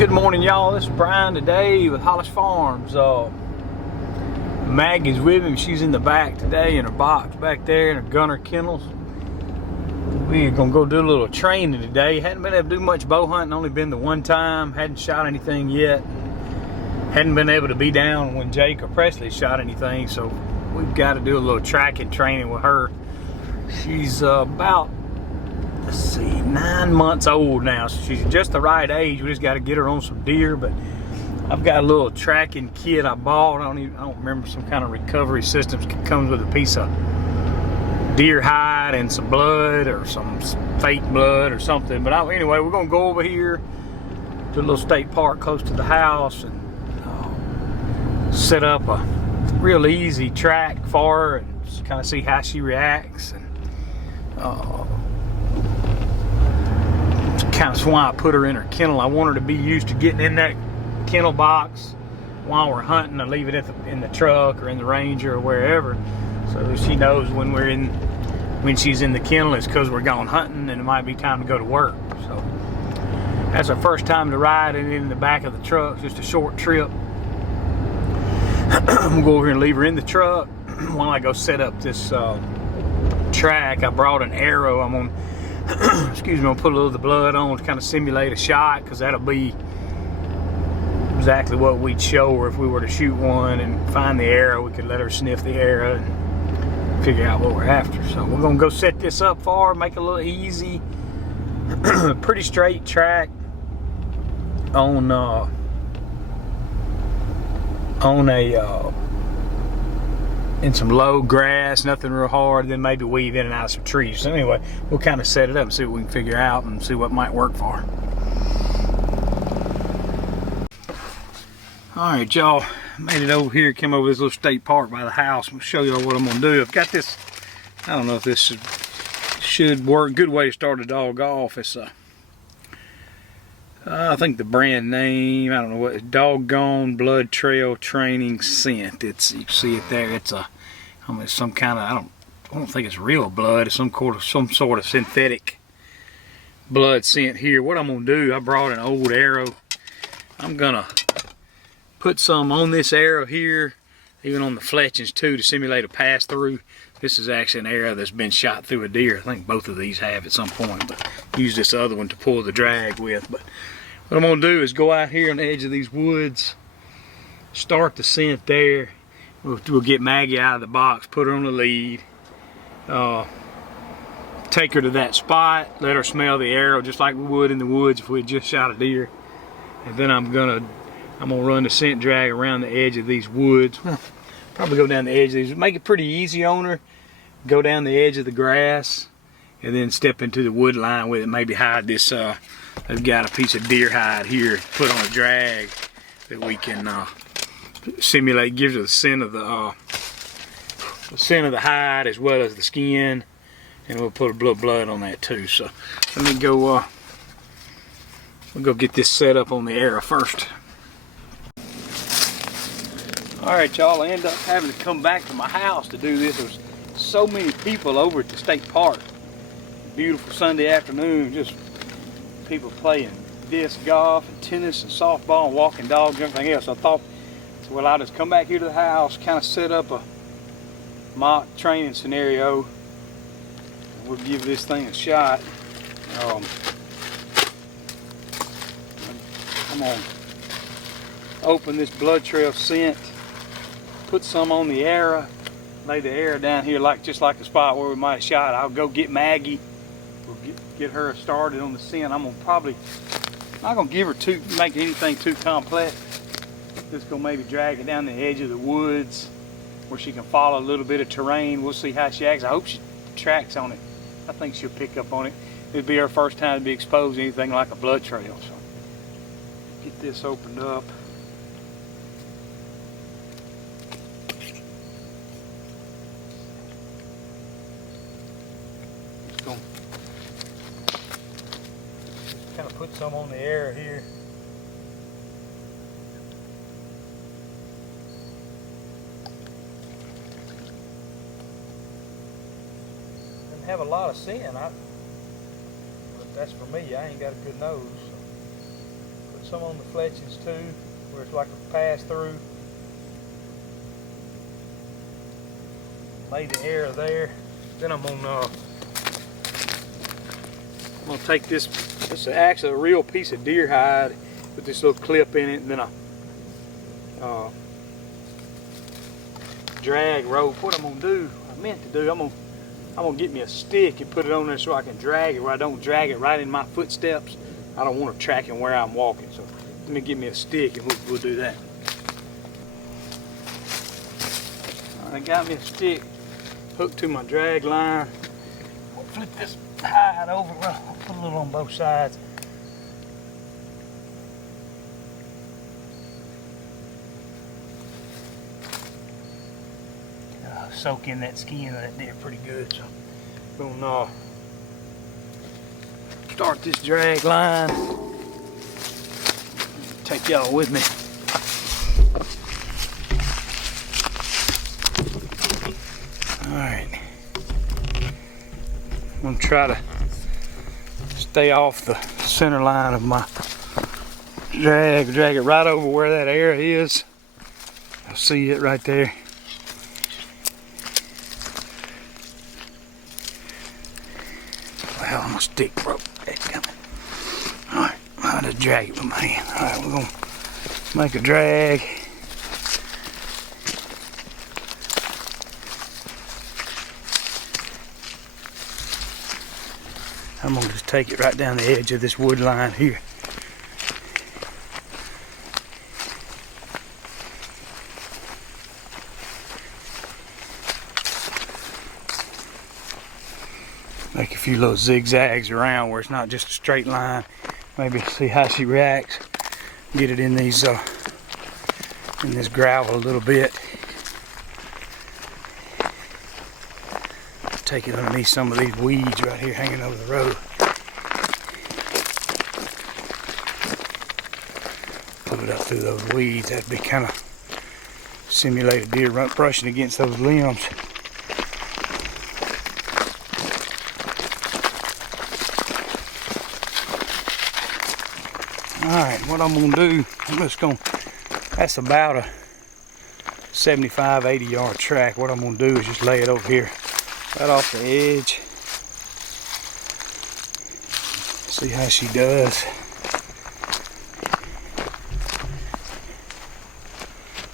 Good morning, y'all. This is Brian today with Hollis Farms. Maggie's with him. She's in the back today in her box back there in her gunner kennels. We're gonna go do a little training today. Hadn't been able to do much bow hunting, only been the one time. Hadn't shot anything yet. Hadn't been able to be down when Jake or Presley shot anything, so we've got to do a little tracking training with her. She's about, let's see, 9 months old now, so she's just the right age. We just got to get her on some deer. But I've got a little tracking kit I bought. I don't remember, some kind of recovery system. It comes with a piece of deer hide and some blood or some fake blood or something. But anyway, we're gonna go over here to a little state park close to the house and set up a real easy track for her and just kind of see how she reacts. And kind of why I put her in her kennel. I want her to be used to getting in that kennel box while we're hunting. I leave it in the truck or in the Ranger or wherever, so that she knows when she's in the kennel it's because we're going hunting and it might be time to go to work. So that's our first time to ride it in the back of the truck. Just a short trip. We'll go over here and leave her in the truck while I go set up this track. I brought an arrow. I'm gonna excuse me, I'm gonna put a little of the blood on to kind of simulate a shot, because that'll be exactly what we'd show her if we were to shoot one and find the arrow. We could let her sniff the arrow and figure out what we're after. So we're gonna go set this up for her, make it a little easy, pretty straight track on in some low grass, nothing real hard, then maybe weave in and out of some trees. So anyway, we'll kind of set it up and see what we can figure out and see what might work for her. All right, y'all, made it over here, came over this little state park by the house. I'm gonna show y'all what I'm gonna do. I've got this, I don't know if this should work. Good way to start a dog off. It's I think the brand name, I don't know what, it's Doggone Blood Trail Training Scent. You can see it there. It's some kind of, I don't think it's real blood. It's some sort of synthetic blood scent here. What I'm gonna do, I brought an old arrow. I'm gonna put some on this arrow here, even on the fletchings too, to simulate a pass through. This is actually an arrow that's been shot through a deer. I think both of these have at some point, but use this other one to pull the drag with. But what I'm gonna do is go out here on the edge of these woods, start the scent there. We'll get Maggie out of the box, put her on the lead, take her to that spot, let her smell the arrow just like we would in the woods if we had just shot a deer. And then I'm gonna run the scent drag around the edge of these woods. Probably go down the edge of these, make it pretty easy on her. Go down the edge of the grass and then step into the wood line with it. Maybe hide this, I've got a piece of deer hide here, put on a drag that we can simulate, gives her the scent of the hide as well as the skin, and we'll put a little blood on that too. So let me go, we'll go get this set up on the arrow first. All right, y'all, I end up having to come back to my house to do this. There's so many people over at the state park. Beautiful Sunday afternoon, just people playing disc golf and tennis and softball and walking dogs and everything else. I thought, well, I'll just come back here to the house, kind of set up a mock training scenario, and we'll give this thing a shot. I'm gonna open this blood trail scent, put some on the arrow, lay the arrow down here just like the spot where we might have shot. I'll go get Maggie. We'll get her started on the scent. I'm not gonna give her make anything too complex. Just gonna maybe drag it down the edge of the woods where she can follow a little bit of terrain. We'll see how she acts. I hope she tracks on it. I think she'll pick up on it. It'll be her first time to be exposed to anything like a blood trail. So get this opened up. Kind of put some on the arrow here. Doesn't have a lot of scent, but that's for me. I ain't got a good nose. So put some on the fletches too, where it's like a pass through. Lay the air there. Then I'm gonna take this. This is actually a real piece of deer hide with this little clip in it, and then a drag rope. What I'm gonna do, I meant to do, I'm gonna get me a stick and put it on there so I can drag it where I don't drag it right in my footsteps. I don't want to track it where I'm walking, so let me get me a stick and we'll do that. I got me a stick hooked to my drag line. I'll flip this hide over. Well, I'll put a little on both sides. Soak in that skin of that deer pretty good. So I'm gonna start this drag line. Take y'all with me. Alright. I'm gonna try to stay off the center line of my drag it right over where that area is. I'll see it right there. Well, I'm gonna stick rope. Alright, I'll just drag it with my hand. Alright, we're gonna make a drag. I'm gonna just take it right down the edge of this wood line here. Make a few little zigzags around where it's not just a straight line. Maybe see how she reacts. Get it in these in this gravel a little bit. Take it underneath some of these weeds right here hanging over the road. Pull it up through those weeds. That'd be kind of simulate a deer brushing against those limbs. Alright, what I'm going to do, that's about a 75, 80 yard track. What I'm going to do is just lay it over here, right off the edge. See how she does.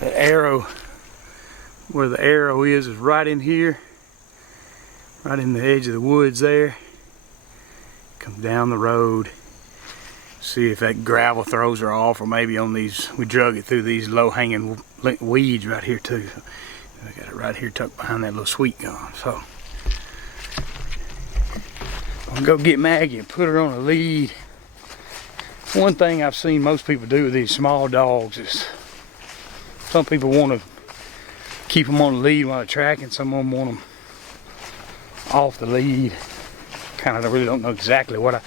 The arrow, where the arrow is right in here, right in the edge of the woods there. Comes down the road. See if that gravel throws her off, or maybe on these, we drug it through these low-hanging weeds right here too. I got it right here tucked behind that little sweet gum. So I'm gonna go get Maggie and put her on a lead. One thing I've seen most people do with these small dogs is some people want to keep them on the lead while they're tracking. Some of them want them off the lead. Kind of really don't know exactly what I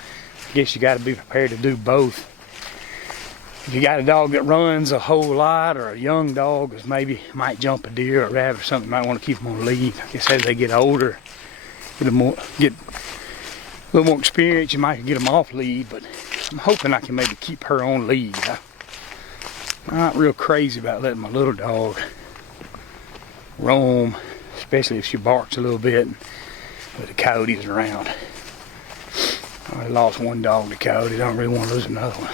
guess you got to be prepared to do both. If you got a dog that runs a whole lot, or a young dog that maybe might jump a deer or a rabbit or something, you might want to keep them on the lead. I guess as they get older, get a little more experience, you might get them off lead, but I'm hoping I can maybe keep her on lead. I'm not real crazy about letting my little dog roam, especially if she barks a little bit with the coyotes around. I lost one dog to coyote. I don't really want to lose another one.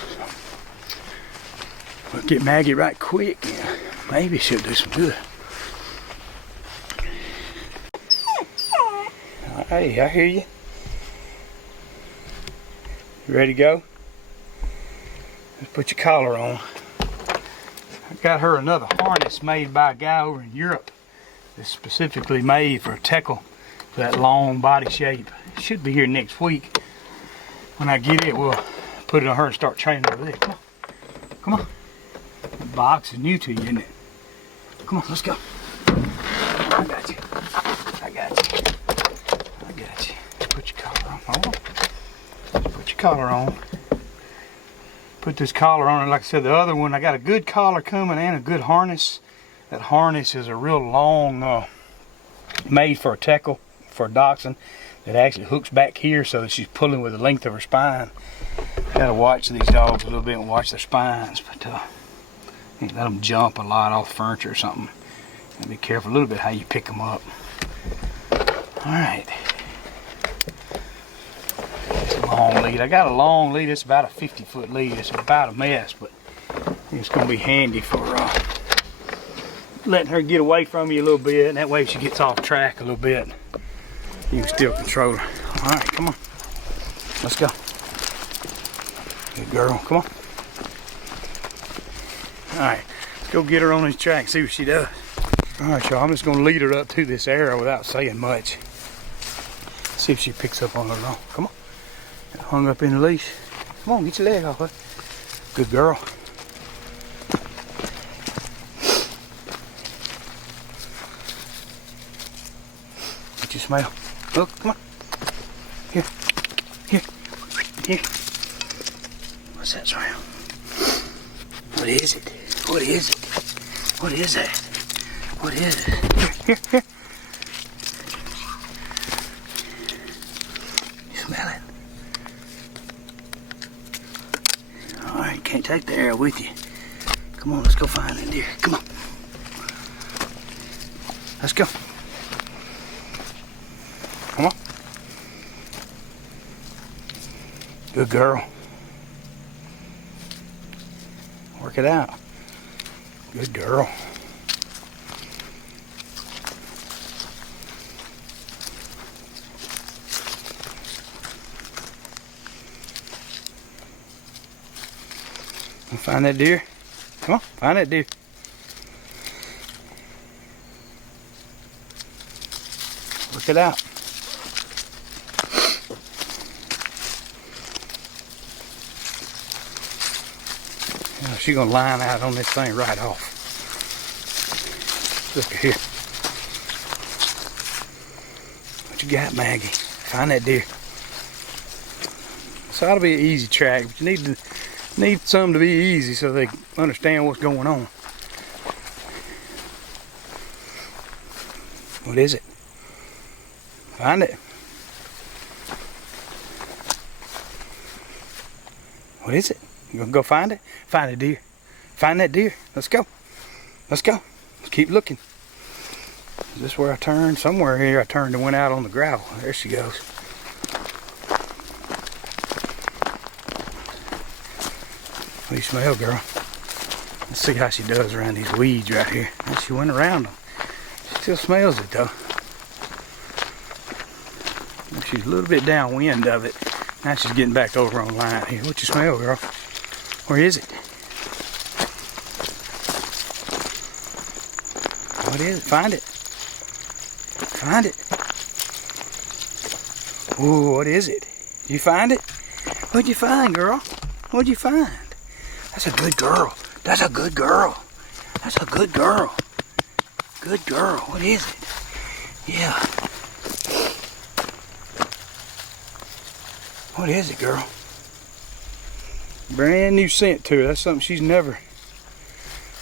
So, we'll get Maggie right quick. Yeah, maybe she'll do some good. Hey, I hear you. You ready to go? Let's put your collar on. I got her another harness made by a guy over in Europe. It's specifically made for a teckle, for that long body shape. It should be here next week. When I get it, we'll put it on her and start training over there. Come on. Come on. The box is new to you, isn't it? Come on, let's go. I got you. I got you. I got you. Put your collar on. Hold on. Put your collar on. Put this collar on. And like I said, the other one, I got a good collar coming and a good harness. That harness is a real long, made for a teckle, for a dachshund. It actually hooks back here so that she's pulling with the length of her spine. Gotta watch these dogs a little bit and watch their spines, but can't let them jump a lot off furniture or something. Gotta be careful a little bit how you pick them up. All right. It's a long lead. I got a long lead. It's about a 50-foot lead. It's about a mess, but it's gonna be handy for letting her get away from you a little bit, and that way if she gets off track a little bit, you can still control her. All right, come on. Let's go. Good girl, come on. All right, let's go get her on this track and see what she does. All right, y'all, I'm just gonna lead her up to this arrow without saying much. See if she picks up on her own. Come on. Hung up in the leash. Come on, get your leg off her. Good girl. Get your smell. Look, come on. Here. Here. Here. What's that smell? What is it? What is it? What is that? What is it? Here, here, here. You smell it? Alright, can't take the arrow with you. Come on, let's go find that deer. Come on. Let's go. Come on. Good girl. Work it out. Good girl. Find that deer. Come on, find that deer. Work it out. She's gonna line out on this thing right off. Look at here. What you got, Maggie? Find that deer. This ought to be an easy track, but you need something to be easy so they understand what's going on. What is it? Find it. What is it? You gonna go find it? Find a deer. Find that deer. Let's go. Let's go. Let's keep looking. Is this where I turned? Somewhere here I turned and went out on the gravel. There she goes. What do you smell, girl? Let's see how she does around these weeds right here. Well, she went around them. She still smells it though. She's a little bit downwind of it. Now she's getting back over on line here. What you smell, girl? Where is it? What is it? Find it. Find it. Ooh, what is it? Did you find it? What'd you find, girl? What'd you find? That's a good girl. That's a good girl. That's a good girl. Good girl. What is it? Yeah. What is it, girl? Brand new scent to her. That's something she's never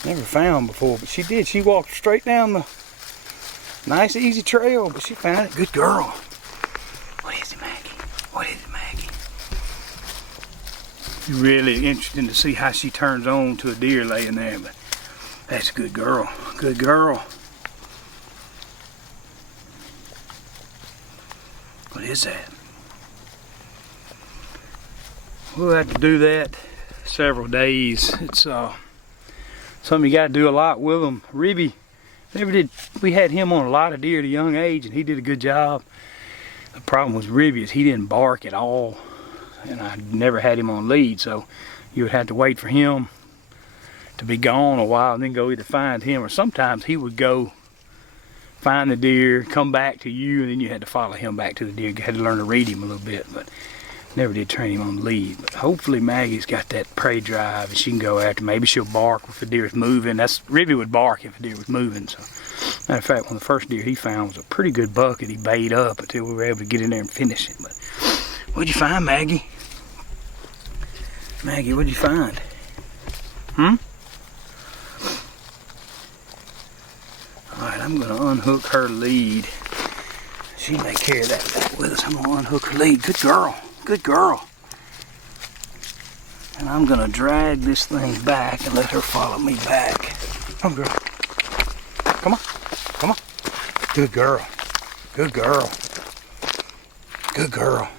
found before. But she did. She walked straight down the nice, easy trail, but she found it. Good girl. What is it, Maggie? What is it, Maggie? Really interesting to see how she turns on to a deer laying there, but that's a good girl. Good girl. What is that? We'll have to do that several days. It's something you got to do a lot with them. Ribby, we had him on a lot of deer at a young age, and he did a good job. The problem with Ribby is he didn't bark at all, and I never had him on lead, so you would have to wait for him to be gone a while and then go either find him, or sometimes he would go find the deer, come back to you, and then you had to follow him back to the deer. You had to learn to read him a little bit, but never did train him on the lead. But hopefully Maggie's got that prey drive and she can go after. Maybe she'll bark if the deer is moving. Ribby would bark if the deer was moving. So, matter of fact, one of the first deer he found was a pretty good buck that he bayed up until we were able to get in there and finish it. But what'd you find, Maggie? Maggie, what'd you find? Alright, I'm gonna unhook her lead. She may carry that back with us. I'm gonna unhook her lead. Good girl. Good girl. And I'm gonna drag this thing back and let her follow me back. Come on, girl. Come on. Come on. Good girl. Good girl. Good girl.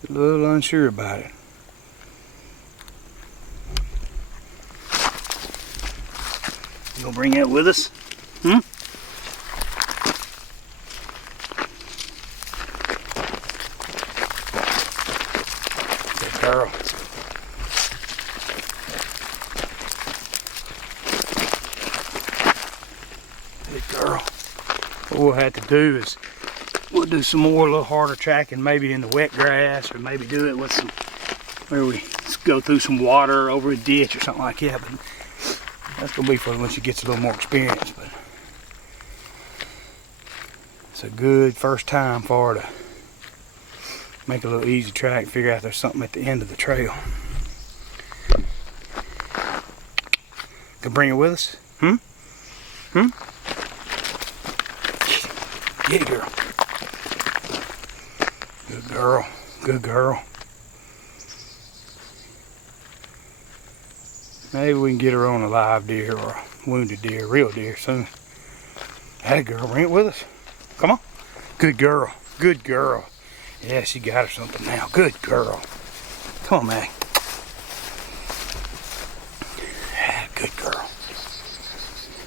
Just a little unsure about it. You gonna bring that with us? Hmm? Good girl. Good girl. What we'll have to do is we'll do some more, a little harder tracking, maybe in the wet grass, or maybe do it with some, where we go through some water over a ditch or something like that. But that's gonna be for when she gets a little more experience. But it's a good first time for her to make a little easy track, figure out there's something at the end of the trail. Can bring her with us? Hmm? Hmm? Get it, girl. Good girl. Good girl. Maybe we can get her on a live deer or a wounded deer, real deer soon. Hey, girl, bring it with us. Come on. Good girl. Good girl. Yeah, she got her something now. Good girl. Come on, Maggie. Good girl.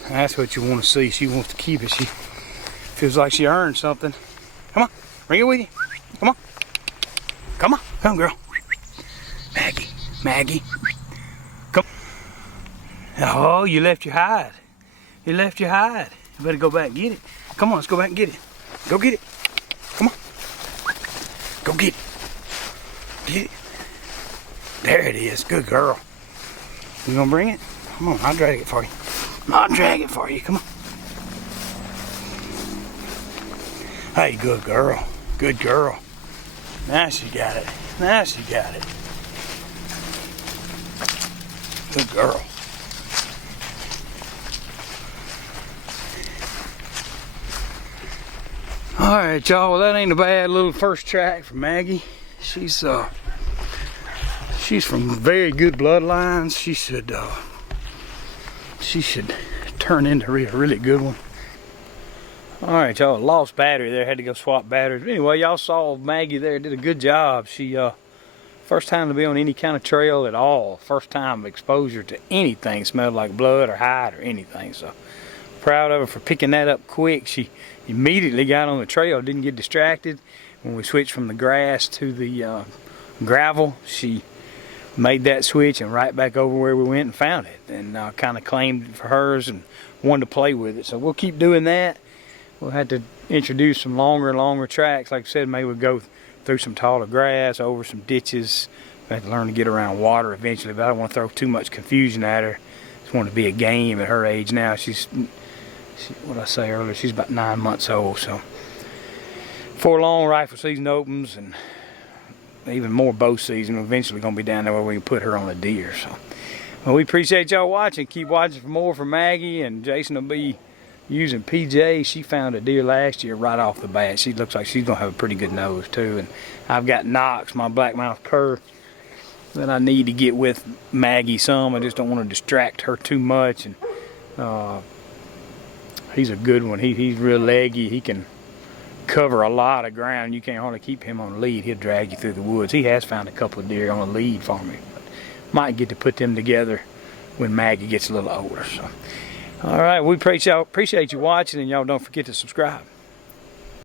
That's what you want to see. She wants to keep it. She feels like she earned something. Come on. Bring it with you. Come on. Come on. Come, girl. Maggie. Maggie. Come. Oh, you left your hide. You left your hide. You better go back and get it. Come on, let's go back and get it. Go get it. Come on. Go get it. Get it. There it is. Good girl. You gonna bring it? Come on, I'll drag it for you. I'll drag it for you. Come on. Hey, good girl. Good girl. Now she got it. Now she got it. Good girl. All right, y'all. Well, that ain't a bad little first track for Maggie. She's from very good bloodlines. She should turn into a really good one. All right, y'all. Lost battery there. Had to go swap batteries. But anyway, y'all saw Maggie there. Did a good job. She first time to be on any kind of trail at all. First time exposure to anything smelled like blood or hide or anything. So proud of her for picking that up quick. She immediately got on the trail. Didn't get distracted. When we switched from the grass to the gravel, she made that switch and right back over where we went and found it, and kind of claimed it for hers and wanted to play with it. So we'll keep doing that. We'll have to introduce some longer and longer tracks. Like I said, maybe we'll go through some taller grass, over some ditches. We have to learn to get around water eventually, but I don't want to throw too much confusion at her. Just want to be a game at her age now. What did I say earlier? She's about 9 months old. So before long, rifle season opens and even more bow season. We're eventually going to be down there where we can put her on a deer. So, well, we appreciate y'all watching. Keep watching for more from Maggie, and Jason will be using PJ. She found a deer last year right off the bat. She looks like she's going to have a pretty good nose too. And I've got Knox, my blackmouth cur, that I need to get with Maggie some. I just don't want to distract her too much. And he's a good one. He's real leggy. He can cover a lot of ground. You can't hardly keep him on a lead. He'll drag you through the woods. He has found a couple of deer on a lead for me. But might get to put them together when Maggie gets a little older. So, all right, we appreciate you watching, and y'all don't forget to subscribe.